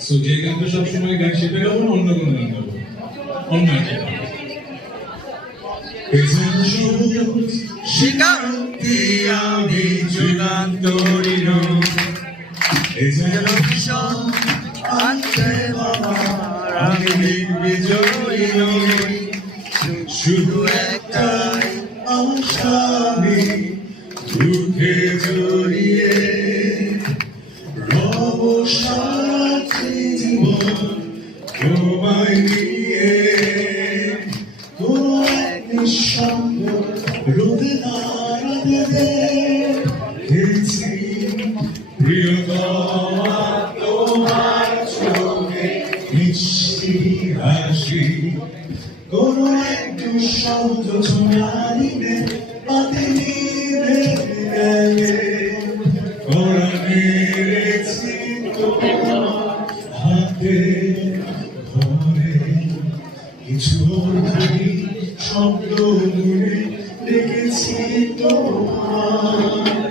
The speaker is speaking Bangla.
সো যে গানটা সবসময় গাই সেটা গাবো না অন্য কোনো গান গাবো? অন্য একটা শিকারী আমি যুগান্তরীর আমি বিজয়ী শুধু একটাই আশামি দুঃখে জড়িয়ে রব সাথী জীবন তোমায় নিয়ে কোনো এক নিঃসঙ্গ রোদে নাড়াতে দেখেছি প্রিয়তমা তোমার চোখে মিষ্টি হাসি কোনো এক দুঃশব্দ শোনাইলে পাতে নিভে গেলে ওরা মেরেছি তোমার হাতে ঘরে কিছু শব্দ মনে ডেকেছি তোমার